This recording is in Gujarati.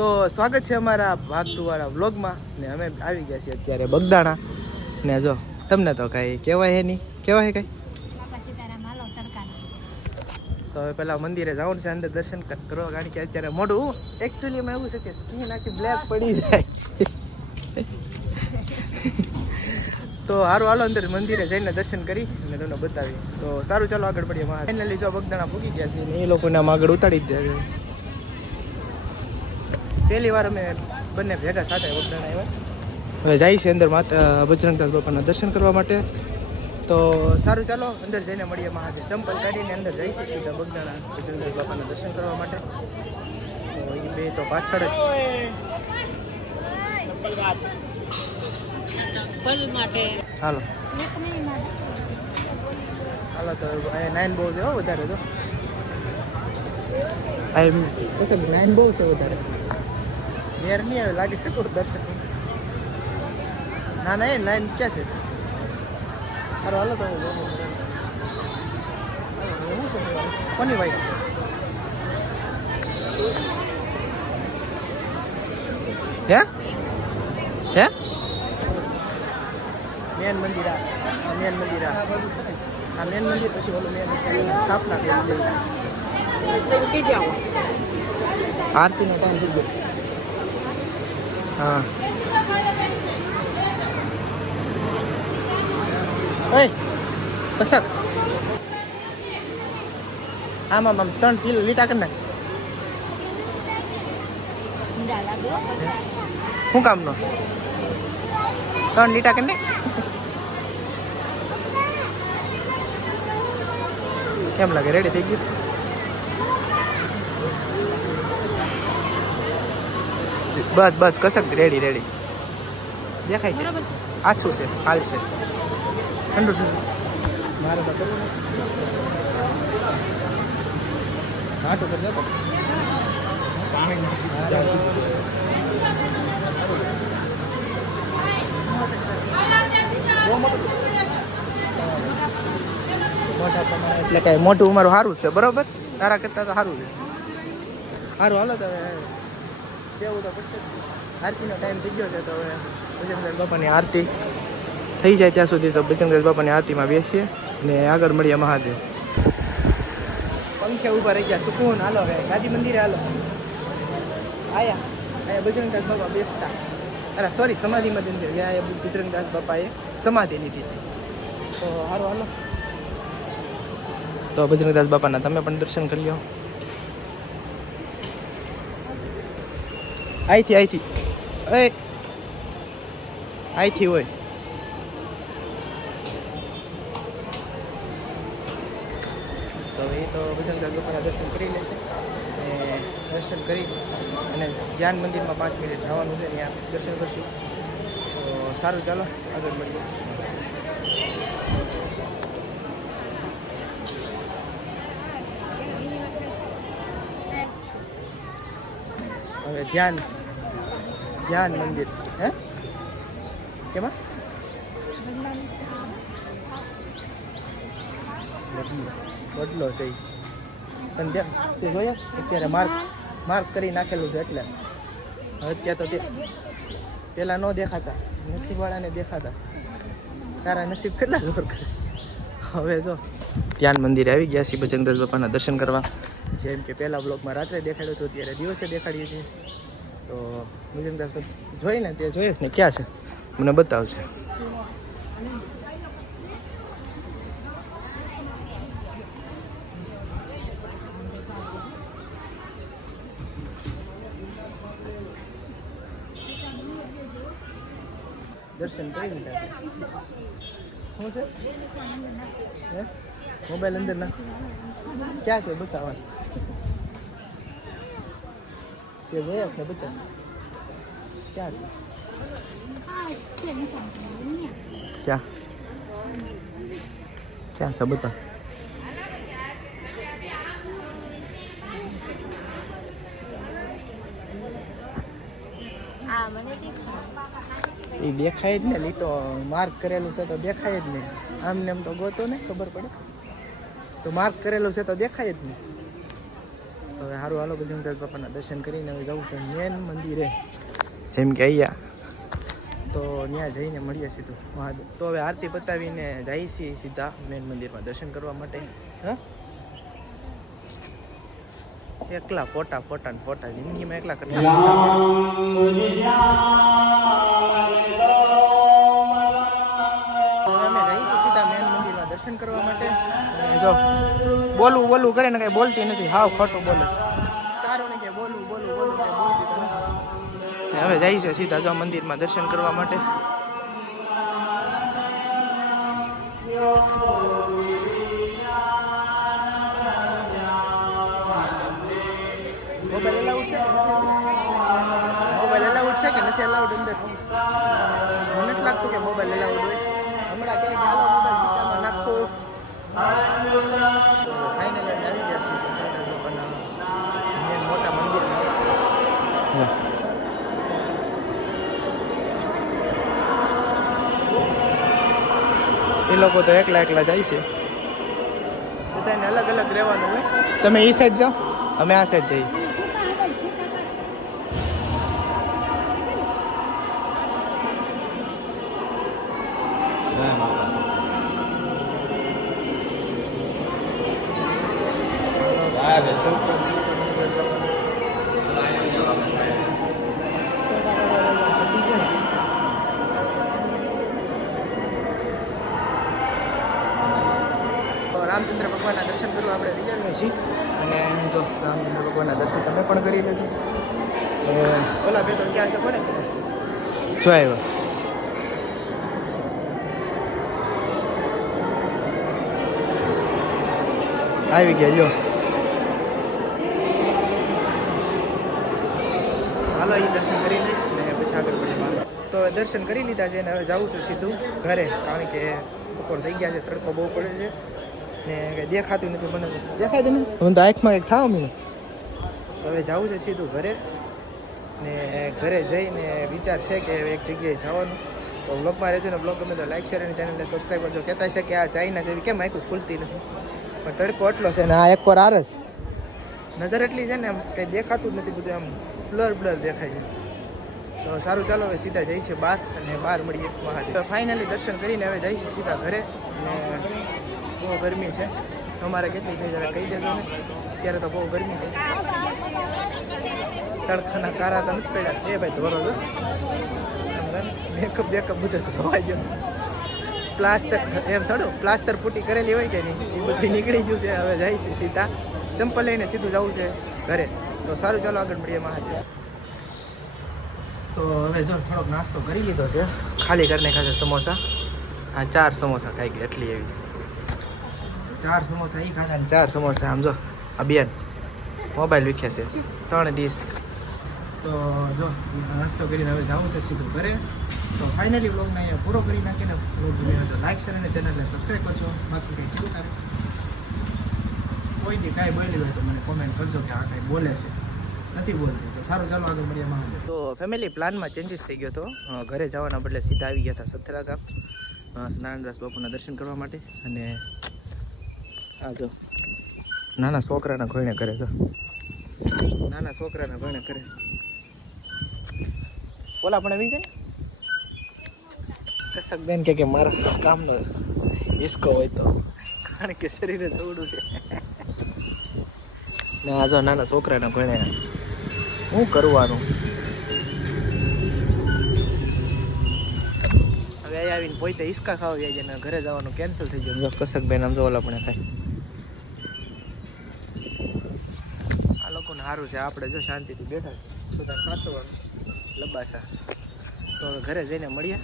તો સ્વાગત છે અમારા ભાગતુવાળા વ્લોગમાં. ને અમે આવી ગયા છીએ અત્યારે બગદાણા. ને જો, તમને તો કાંઈ કહેવાય હે નહીં. કહેવાય તડકાના તો હવે પેલા મંદિરે જવાનું છે, અંદર દર્શન કરવા. કારણ કે અત્યારે મોઢું એકચ્યુઅલીમાં એવું છે કે સ્કીન આખી બ્લેક પડી જાય. તો સારું હાલો, અંદર મંદિરે જઈને દર્શન કરી અને તમને બતાવી તો સારું, ચાલો આગળ પડીએ. ફાઇનલી જો બગદાણા પૂગી ગયા છે ને એ લોકોને આમ આગળ ઉતારી જ દે પહેલી વાર અમે બંને ભેગા સાથે બગદાણા આવ્યા. હવે જાય છે અંદર માતા બજરંગદાસ બાપાના દર્શન કરવા માટે. તો સારું ચાલો અંદર જઈને મળીએ મહાદેવ. ચંપલ કાઢીને અંદર જઈ શકીએ સીધા બગદાણા બજરંગદાસ બાપાના દર્શન કરવા માટે. તો એ બે તો પાછળ જ હાલો. હાલો તો અહીંયા નાઇન બહુ છે હો વધારે તો. નાઇન બહુ છે વધારે. મેર નહીં આવે લાગે છે થોડું દર્શન ના ના એ નાઇન ક્યાં છે? અરે હાલો તો હાલો, હાલો. હાલો, શું છે? કોની ભાઈ હે? હે? મેન મંદિર આ. આ મેન મંદિર આ. આ મેન મંદિર પછી ઓલું મેન સ્થાપના કરી આરતીનો ટાઈમ થઈ ગયો. હા ઓય પસક આમ આમ આમ ત્રણ કિલો લીટા કરી નાખ ઊંડા લાગ્યો શું કામનો ત્રણ લીટા કરી નાખ કેમ લાગે રેડી થઈ ગયું બસ બસ કસક રેડી રેડી દેખાય છે. આછું છે હાલ છે. ઠંડુ ઠંડુ. મારે તો ઘાટ ઉપર એટલે કાંઈ મોટું અમારું સારું છે બરોબર? તારા કરતાં તો સારું છે. સારું હાલો તો હવે તો પડશે. આરતીનો ટાઈમ થઈ ગયો છે તો હવે બજરંગદાસ બાપાની આરતી થઈ જાય ત્યાં સુધી તો ભજનદાસ બાપાની આરતીમાં બેસીએ અને આગળ મળીએ મહાદેવ. પંખે ઊભા રહી ગયા. સુકૂન, હાલો હવે. ગાંધી મંદિરે હાલો. આયા. આયા બજરંગદાસ બાપા બેસતા. અરે સોરી સમાધિ મંદિર જ્યાં બજરંગદાસ બાપાએ સમાધિ લીધી તો હારો હાલો. તો બજરંગદાસ બાપાના તમે પણ દર્શન કરી લો. અહીંથી અહીંથી એ અહીંથી હોય. તો એ તો બજરંગદાસ બાપાના દર્શન કરી લેશે અને દર્શન કરી અને ધ્યાન મંદિરમાં પાંચ મિનિટ જવાનું છે ત્યાં દર્શન કરશું. તો સારું, ચાલો, આગળ મળીએ. હવે ધ્યાન ધ્યાન મંદિર. હે? કેમાં? બદલો છે પણ ત્યાં તું જોયો? અત્યારે માર્ક માર્ક કરી નાખેલું છે એટલે. હવે અત્યારે તો પેલા ન દેખાતા. નસીબવાળાને દેખાતા. તારા નસીબ કેટલા જોર કરે. હવે જો. ધ્યાન મંદિરે આવી ગયા છીએ બજરંગદાસ બાપાના દર્શન કરવા. જેમ કે પહેલા બ્લોકમાં રાત્રે દેખાડ્યું હતું ત્યારે દિવસે દેખાડીએ છીએ. તો બજરંગદાસ જોઈને ત્યાં જોઈએ ને, ક્યાં છે? મને બતાવશે દર્શન કરી લીધા શું છે? મોબાઈલ અંદર ના ક્યાં છે? બતાવવા દેખાય એ દેખાય જ ને લીટો માર્ક કરેલું છે તો દેખાય જ નહીં. આમને એમ તો ગોતો ને ખબર પડે. તો માર્ક કરેલું છે તો દેખાય જ નહીં. તો હવે સારું હાલો મુમતાજ બાપાના દર્શન કરીને હવે જવું છે. મેન મંદિરે. જેમ કે અહીંયા તો ત્યાં જઈને મળીએ સીધું મહાદેવ. તો હવે આરતી પતાવીને જઈએ છીએ સીધા મેન મંદિરમાં દર્શન કરવા માટે. હા? એકલા ફોટા ફોટા ને ફોટા જિંદગીમાં એકલા કરતા અમે છીએ સીધા મેન મંદિરમાં દર્શન કરવા માટે. જો. બોલવું બોલવું કરે ને કઈ બોલતી નથી. હાવ ખોટું બોલે. ને કે બોલવું બોલવું બોલવું કઈ બોલતી તો નથી. હવે જાય છે સીધા જો મંદિરમાં દર્શન કરવા માટે. મોબાઈલ એલાઉડ છે કે નથી? મોબાઈલ અલાઉડ છે કે નથી અલાઉડ અંદર? મને નથી લાગતું કે મોબાઈલ એલાઉડ હોય. હમણાં કહે કે મોબાઈલ નાખો. ફાઇનલી અમે આવી ગયા છીએ પંચમદાસ બાપાના મેન મોટા મંદિરમાં. એ લોકો તો એકલા એકલા જાય છે. બધાને અલગ અલગ રહેવાનું હોય. તમે એ સાઈડ જાઓ? અમે આ સાઈડ જઈએ. તો. રામચંદ્ર ભગવાનના દર્શન કરવા આપણે વિચારીએ છીએ. અને જો રામચંદ્ર ભગવાનના દર્શન તમે પણ કરી લેજો. ઓલા બે તો ક્યાં છે કોને? જો આવ્યો. આવી ગયા જો હાલો એ દર્શન કરી લઈ અને પછી આગળ પડીએ તો હવે દર્શન કરી લીધા છે અને હવે જવું છું સીધું ઘરે કારણ કે બપોર થઈ ગયા છે તડકો બહુ પડે છે. ને કંઈ દેખાતું નથી મને. દેખાય છે ને મને તો આંખમાં કંઈક થાવ મને હવે જવું છે સીધું ઘરે. ને ઘરે જઈને વિચાર છે કે એક જગ્યાએ જવાનું. તો બ્લોગમાં રહેજો ને બ્લોગ ગમે તો લાઈક શેર અને ચેનલને સબસ્ક્રાઈબ કરજો. કહેતા છે કે આ ચાઇના જેવી કેમ આખું ખુલતી નથી? પણ તડકો એટલો છે ને આ એક વાર આરસ. નજર એટલી છે ને આમ કંઈ દેખાતું જ નથી બધું આમ. બ્લર બ્લર દેખાય છે. તો સારું, ચાલો હવે સીધા જઈએ છીએ બહાર અને બહાર મળીએ મહાદેવ. ફાઇનલી દર્શન કરીને હવે જઈએ છીએ સીધા ઘરે અને બહુ ગરમી છે. તમારે કેટલી છે, જરા કહી દેજો ને. અત્યારે તો બહુ ગરમી છે. તડખાના કારા તો નથી પડ્યા. એ ભાઈ ધોરો છો મેકઅપ બેકઅપ બધું ધોવાઈ ગયો. પ્લાસ્ટર એમ થોડું પ્લાસ્ટર ફૂટી કરેલી હોય કે નહીં, એ બધું નીકળી ગયું છે. હવે જાય છે સીધા. ચંપલ લઈને સીધું જવું છે ઘરે. તો સારું, ચાલો આગળ મળીએ મહાદેવ. તો હવે જો થોડોક નાસ્તો કરી લીધો છે. ખાલી કરીને ખાશે સમોસા. હા ચાર સમોસા ખાઈ ગયા, એટલી એવી. ચાર સમોસા એ ખાધા ચાર સમોસા, આમ જો બેન મોબાઈલ વિખ્યા છે. ત્રણ ડીશ. તો જો, નાસ્તો કરીને હવે જવું છે સીધું ઘરે. તો ફાઇનલી બ્લોગને અહીંયા પૂરો કરી નાખીને બ્લોગ જોઈને તો લાઈક શેર અને ચેનલને સબસ્ક્રાઈબ કરજો. બાકી કંઈ કીધું કોઈ દી કાંઈ બોલી હોય તો મને કોમેન્ટ કરજો કે આ કાંઈ બોલે છે. નથી બોલતી. સારું, ચાલો આગળ મળીએ મહાદેવ. તો ફેમિલી પ્લાનમાં ચેન્જીસ થઈ ગયો હતો ઘરે જવાના બદલે સીધા આવી ગયા હતા સથરા ગામ સ્નાનદાસ બાપુના દર્શન કરવા માટે. અને આ જો, નાના છોકરાના ઘોઈને કરે તો નાના છોકરાના ઘોઈને કરે ઓલા પણ આવી જાય ને? કસક બેન કે મારા કામનો હિસ્કો હોય તો. કારણ કે શરીરે થોડું છે. ને આ જો નાના છોકરાના ઘોઈને શું કરવાનું? હવે અહીં આવીને પોતે હિસકા ખાવા જાય છે ને ઘરે જવાનું કેન્સલ થઈ ગયું. કસક બેન આમ જોવાલા પણ થાય. આ લોકોને સારું છે. આપણે જો શાંતિથી બેઠા છે. સુધા ખાસવાનું લબાસા. તો ઘરે જઈને મળીએ.